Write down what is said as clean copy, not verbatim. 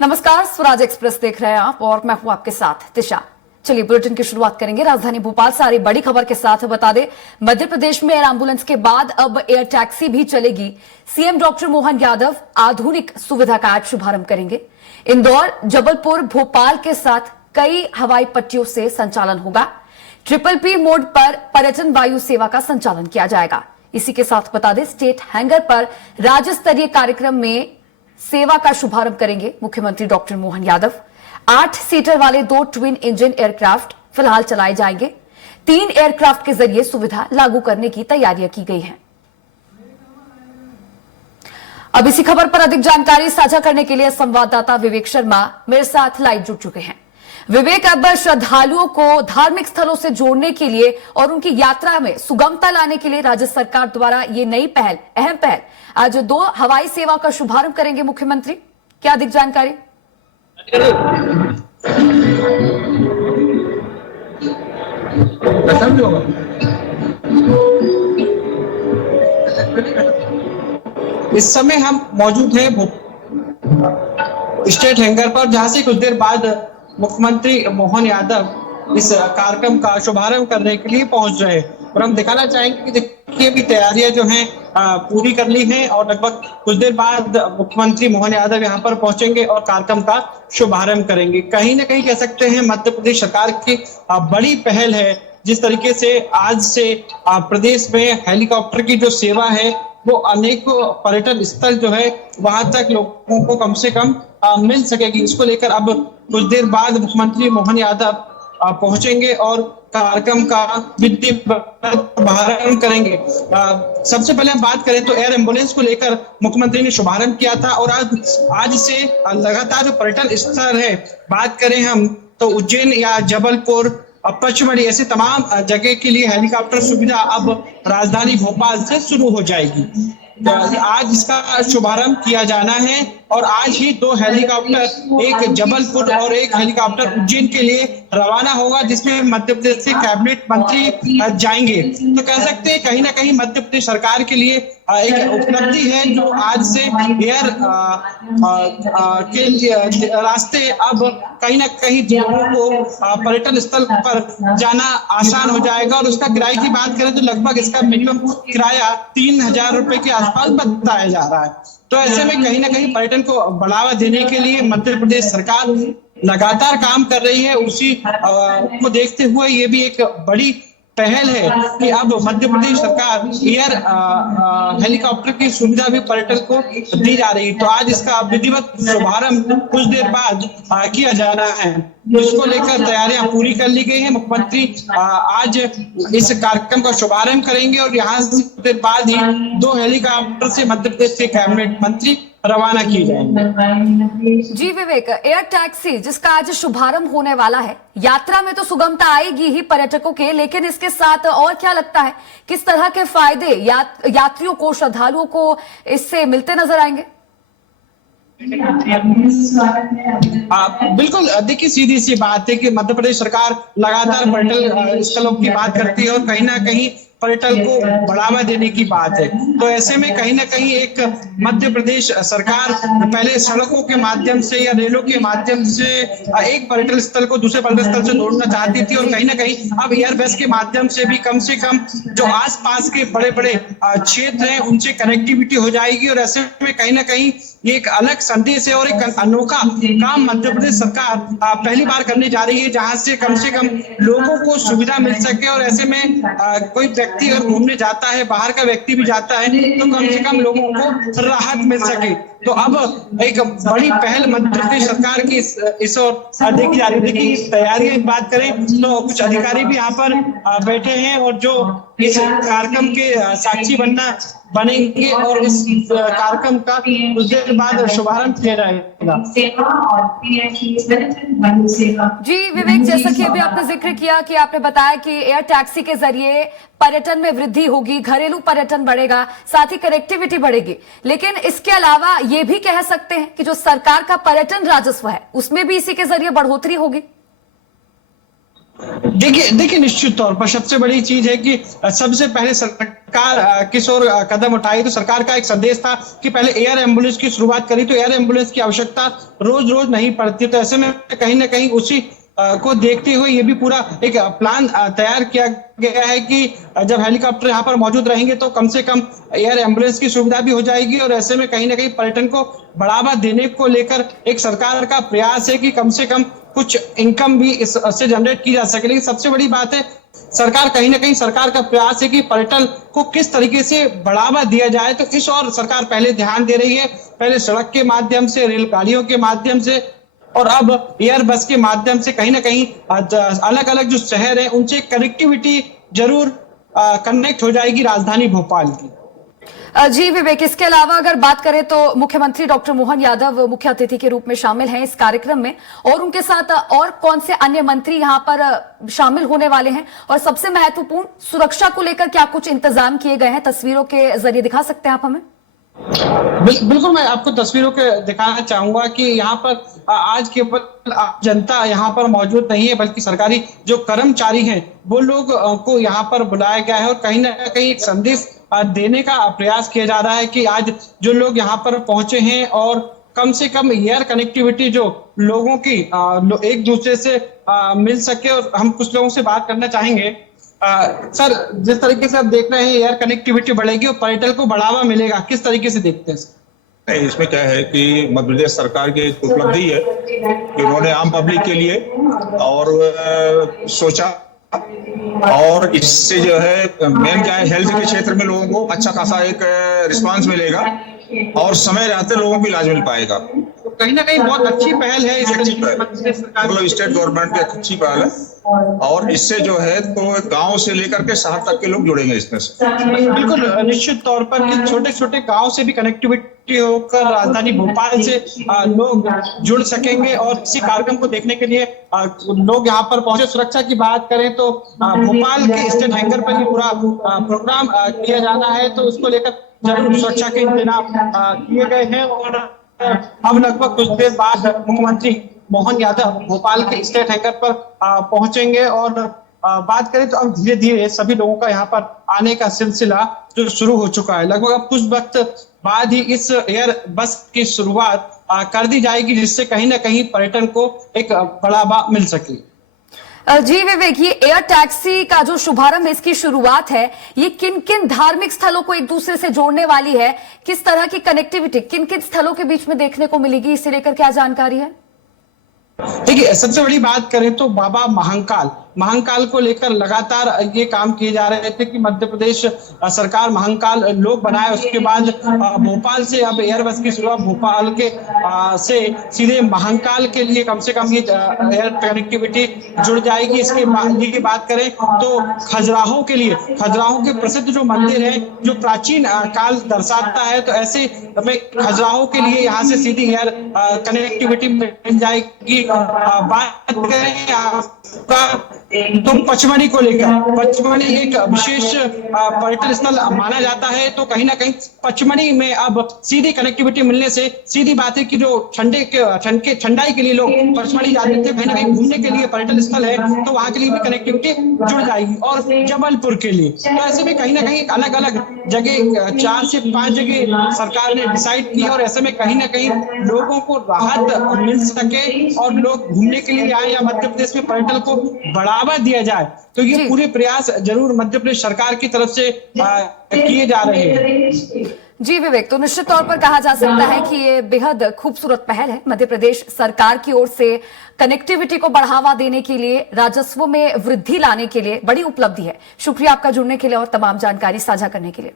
नमस्कार, स्वराज एक्सप्रेस देख रहे हैं आप और मैं हूं आपके साथ दिशा। चलिए बुलेटिन की शुरुआत करेंगे राजधानी भोपाल से आ रही बड़ी खबर के साथ। बता दें, मध्य प्रदेश में एयर एम्बुलेंस के बाद अब एयर टैक्सी भी चलेगी। सीएम डॉक्टर मोहन यादव आधुनिक सुविधा का आज शुभारंभ करेंगे। इंदौर, जबलपुर, भोपाल के साथ कई हवाई पट्टियों से संचालन होगा। PPP मोड पर पर्यटन वायु सेवा का संचालन किया जाएगा। इसी के साथ बता दें, स्टेट हैंगर पर राज्य स्तरीय कार्यक्रम में सेवा का शुभारंभ करेंगे मुख्यमंत्री डॉक्टर मोहन यादव। 8 सीटर वाले 2 ट्विन इंजन एयरक्राफ्ट फिलहाल चलाए जाएंगे। 3 एयरक्राफ्ट के जरिए सुविधा लागू करने की तैयारियां की गई हैं। अब इसी खबर पर अधिक जानकारी साझा करने के लिए संवाददाता विवेक शर्मा मेरे साथ लाइव जुड़ चुके हैं। विवेक, अब श्रद्धालुओं को धार्मिक स्थलों से जोड़ने के लिए और उनकी यात्रा में सुगमता लाने के लिए राज्य सरकार द्वारा ये नई पहल, अहम पहल, आज 2 हवाई सेवा का शुभारंभ करेंगे मुख्यमंत्री। क्या अधिक जानकारी? इस समय हम मौजूद हैं स्टेट हैंगर पर, जहां से कुछ देर बाद मुख्यमंत्री मोहन यादव इस कार्यक्रम का शुभारंभ करने के लिए पहुंच रहे हैं। और हम दिखाना चाहेंगे कि देखिए भी तैयारियां जो हैं पूरी कर ली हैं और लगभग कुछ देर बाद मुख्यमंत्री मोहन यादव यहां पर पहुंचेंगे और कार्यक्रम का शुभारंभ करेंगे। कहीं ना कहीं कह सकते हैं मध्य प्रदेश सरकार की बड़ी पहल है। जिस तरीके से आज से प्रदेश में हेलीकॉप्टर की जो सेवा है वो अनेकों पर्यटन स्थल जो है वहां तक लोगों को कम से कम मिल सकेगी। इसको लेकर अब कुछ देर बाद मुख्यमंत्री मोहन यादव पहुंचेंगे और कार्यक्रम का शुभारंभ करेंगे। सबसे पहले हम बात करें तो एयर एम्बुलेंस को लेकर मुख्यमंत्री ने शुभारंभ किया था और आज से लगातार जो पर्यटन स्थल है, बात करें हम तो उज्जैन या जबलपुर, पचमढ़ी, ऐसे तमाम जगह के लिए हेलीकॉप्टर सुविधा अब राजधानी भोपाल से शुरू हो जाएगी। आज इसका शुभारंभ किया जाना है और आज ही 2 हेलीकॉप्टर, एक जबलपुर और एक हेलीकॉप्टर उज्जैन के लिए रवाना होगा, जिसमें मध्य प्रदेश से कैबिनेट मंत्री जाएंगे। तो कह सकते हैं कहीं ना कहीं मध्य प्रदेश सरकार के लिए एक उपलब्धि है जो आज से एयर के रास्ते अब कहीं ना कहीं लोगों को पर्यटन स्थल पर जाना आसान हो जाएगा। और उसका किराए की बात करें तो लगभग इसका मिनिमम किराया 3000 रुपए के आसपास बताया जा रहा है। तो ऐसे में कहीं ना कहीं पर्यटन को बढ़ावा देने के लिए मध्य प्रदेश सरकार लगातार काम कर रही है। उसी को देखते हुए ये भी एक बड़ी पहल है कि अब मध्य प्रदेश सरकार एयर हेलीकॉप्टर की सुविधा भी पर्यटन को दी जा रही है। तो आज इसका विधिवत शुभारंभ कुछ देर बाद किया जाना है। इसको लेकर तैयारियां पूरी कर ली गई हैं। मुख्यमंत्री आज इस कार्यक्रम का शुभारंभ करेंगे और यहाँ से कुछ देर बाद ही 2 हेलीकॉप्टर से मध्य प्रदेश के कैबिनेट मंत्री रवाना किए जाएंगे। जी विवेक, एयर टैक्सी जिसका आज शुभारंभ होने वाला है, यात्रा में तो सुगमता आएगी ही पर्यटकों के, लेकिन इसके साथ और क्या लगता है किस तरह के फायदे यात्रियों को, श्रद्धालुओं को इससे मिलते नजर आएंगे? बिल्कुल, देखिए सीधी सी बात है कि मध्य प्रदेश सरकार लगातार पर्यटन स्थलों की बात करती है और कहीं ना कहीं पर्यटन को बढ़ावा देने की बात है। तो ऐसे में कहीं ना कहीं एक मध्य प्रदेश सरकार पहले सड़कों के माध्यम से या रेलों के माध्यम से एक पर्यटन स्थल को दूसरे पर्यटन स्थल से जोड़ना चाहती थी और कहीं ना कहीं अब एयरबस के माध्यम से कम जो आसपास के बड़े बड़े क्षेत्र हैं उनसे कनेक्टिविटी हो जाएगी। और ऐसे में कहीं ना कहीं ये एक अलग संदेश है और एक अनोखा काम मध्य प्रदेश सरकार पहली बार करने जा रही है, जहां से कम लोगों को सुविधा मिल सके। और ऐसे में कोई व्यक्ति अगर घूमने जाता है, बाहर का व्यक्ति भी जाता है, तो कम से कम लोगों को राहत मिल सके। तो अब एक बड़ी पहल मध्य प्रदेश सरकार की इस ओर देखी जा रही है। देखिए तैयारियों की बात करें तो कुछ अधिकारी भी यहाँ पर बैठे हैं और जो इस कार्यक्रम के साक्षी बनेंगे और इस कार्यक्रम का कुछ देर बाद शुभारंभ किया जाएगा। जी विवेक, जैसा कि अभी आपने जिक्र किया कि आपने बताया कि एयर टैक्सी के जरिए पर्यटन में वृद्धि होगी, घरेलू पर्यटन बढ़ेगा, साथ ही कनेक्टिविटी बढ़ेगी, लेकिन इसके अलावा ये भी कह सकते हैं कि जो सरकार का पर्यटन राजस्व है उसमें भी इसी के जरिए बढ़ोतरी होगी। देखिए निश्चित तौर पर सबसे बड़ी चीज है कि सबसे पहले सरकार किस ओर कदम उठाई, तो सरकार का एक संदेश था कि पहले एयर एम्बुलेंस की शुरुआत करी, तो एयर एम्बुलेंस की आवश्यकता रोज रोज नहीं पड़ती, तो ऐसे में कहीं ना कहीं उसी को देखते हुए ये भी पूरा एक प्लान तैयार किया गया है कि जब हेलीकॉप्टर यहाँ पर मौजूद रहेंगे तो कम से कम एयर एम्बुलेंस की सुविधा भी हो जाएगी, और ऐसे में कहीं ना कहीं पर्यटन को बढ़ावा देने को लेकर एक सरकार का प्रयास है कि कम से कम कुछ इनकम भी इससे जनरेट की जा सके। लेकिन सबसे बड़ी बात है सरकार कहीं ना कहीं सरकार का प्रयास है कि पर्यटन को किस तरीके से बढ़ावा दिया जाए, तो इस और सरकार पहले ध्यान दे रही है। पहले सड़क के माध्यम से, रेलगाड़ियों के माध्यम से, और अब एयर बस के माध्यम से कहीं ना कहीं अलग अलग जो शहर है उनसे कनेक्टिविटी जरूर कनेक्ट हो जाएगी राजधानी भोपाल की। जी विवेक, इसके अलावा अगर बात करें तो मुख्यमंत्री डॉक्टर मोहन यादव मुख्य अतिथि के रूप में शामिल हैं इस कार्यक्रम में, और उनके साथ और कौन से अन्य मंत्री यहां पर शामिल होने वाले हैं, और सबसे महत्वपूर्ण सुरक्षा को लेकर क्या कुछ इंतजाम किए गए हैं, तस्वीरों के जरिए दिखा सकते हैं आप हमें? बिल्कुल, मैं आपको तस्वीरों के दिखाना चाहूंगा कि यहाँ पर आज केवल जनता यहाँ पर मौजूद नहीं है, बल्कि सरकारी जो कर्मचारी हैं वो लोग को यहाँ पर बुलाया गया है, और कहीं ना कहीं एक संदेश देने का प्रयास किया जा रहा है कि आज जो लोग यहाँ पर पहुंचे हैं और कम से कम एयर कनेक्टिविटी जो लोगों की एक दूसरे से मिल सके। और हम कुछ लोगों से बात करना चाहेंगे। सर, जिस तरीके से आप देख रहे हैं एयर कनेक्टिविटी बढ़ेगी और पर्यटन को बढ़ावा मिलेगा, किस तरीके से देखते हैं? नहीं, इसमें क्या है कि मध्य प्रदेश सरकार की एक उपलब्धि है कि उन्होंने आम पब्लिक के लिए और सोचा, और इससे जो है मेन क्या है, हेल्थ के क्षेत्र में लोगों को अच्छा खासा एक रिस्पांस मिलेगा और समय रहते लोगों को इलाज मिल पाएगा। तो कहीं ना कहीं बहुत अच्छी पहल है इस मतलब स्टेट गवर्नमेंट की अच्छी पहल है, और इससे जो है तो गांव से लेकर के शहर तक के लोग जुड़ेंगे इसमें से। बिल्कुल निश्चित तौर पर कि छोटे छोटे गांव से भी कनेक्टिविटी होकर राजधानी भोपाल से लोग जुड़ सकेंगे, और इसी कार्यक्रम को देखने के लिए लोग यहाँ पर पहुंचे। सुरक्षा की बात करें तो भोपाल के स्टेट हैंगर पर ही पूरा प्रोग्राम किया जाना है, तो उसको लेकर जरूर सुरक्षा के इंतजाम किए गए हैं। और अब लगभग कुछ देर बाद मुख्यमंत्री मोहन यादव भोपाल के स्टेट हैंगर पर पहुंचेंगे, और बात करें तो अब धीरे धीरे सभी लोगों का यहाँ पर आने का सिलसिला जो शुरू हो चुका है। लगभग अब कुछ वक्त बाद ही इस एयर बस की शुरुआत कर दी जाएगी, जिससे कहीं ना कहीं पर्यटन को एक बढ़ावा मिल सके। जी विवेक, ये एयर टैक्सी का जो शुभारंभ, इसकी शुरुआत है, ये किन किन धार्मिक स्थलों को एक दूसरे से जोड़ने वाली है? किस तरह की कनेक्टिविटी किन किन स्थलों के बीच में देखने को मिलेगी, इसे लेकर क्या जानकारी है? देखिए, सबसे बड़ी बात करें तो बाबा महाकाल को लेकर लगातार ये काम किए जा रहे थे कि मध्य प्रदेश सरकार महाकाल लोक बनाए। उसके बाद भोपाल से अब एयर बस की शुरुआत भोपाल के से सीधे महाकाल के लिए कम से कम ये एयर कनेक्टिविटी जुड़ जाएगी। इसके बाद ये बात करें तो खजुराहो के लिए, खजुराहो के प्रसिद्ध जो मंदिर है जो प्राचीन काल दर्शाता है, तो ऐसे में खजुराहो के लिए यहाँ से सीधी एयर कनेक्टिविटी मिल जाएगी। बात करें आपका तो पचमढ़ी को लेकर, पचमढ़ी एक विशेष पर्यटन स्थल माना जाता है, तो कहीं ना कहीं पचमढ़ी में अब सीधी कनेक्टिविटी मिलने से सीधी बात है कि जो ठंडाई के लिए लोग पचमढ़ी जाते थे, कहीं ना कहीं घूमने के लिए पर्यटन स्थल है, तो वहां के लिए भी कनेक्टिविटी जुड़ जाएगी। और जबलपुर के लिए, तो ऐसे में कहीं ना कहीं अलग अलग जगह 4 से 5 जगह सरकार ने डिसाइड की, और ऐसे में कहीं ना कहीं लोगों को राहत मिल सके और लोग घूमने के लिए आए या मध्य प्रदेश में पर्यटन को बढ़ावा दिया जाए। तो ये पूरे प्रयास जरूर मध्य प्रदेश सरकार की तरफ से किए जा रहे हैं। जी विवेक, तो निश्चित तौर पर कहा जा सकता है कि ये बेहद खूबसूरत पहल है मध्य प्रदेश सरकार की ओर से, कनेक्टिविटी को बढ़ावा देने के लिए, राजस्व में वृद्धि लाने के लिए बड़ी उपलब्धि है। शुक्रिया आपका जुड़ने के लिए और तमाम जानकारी साझा करने के लिए।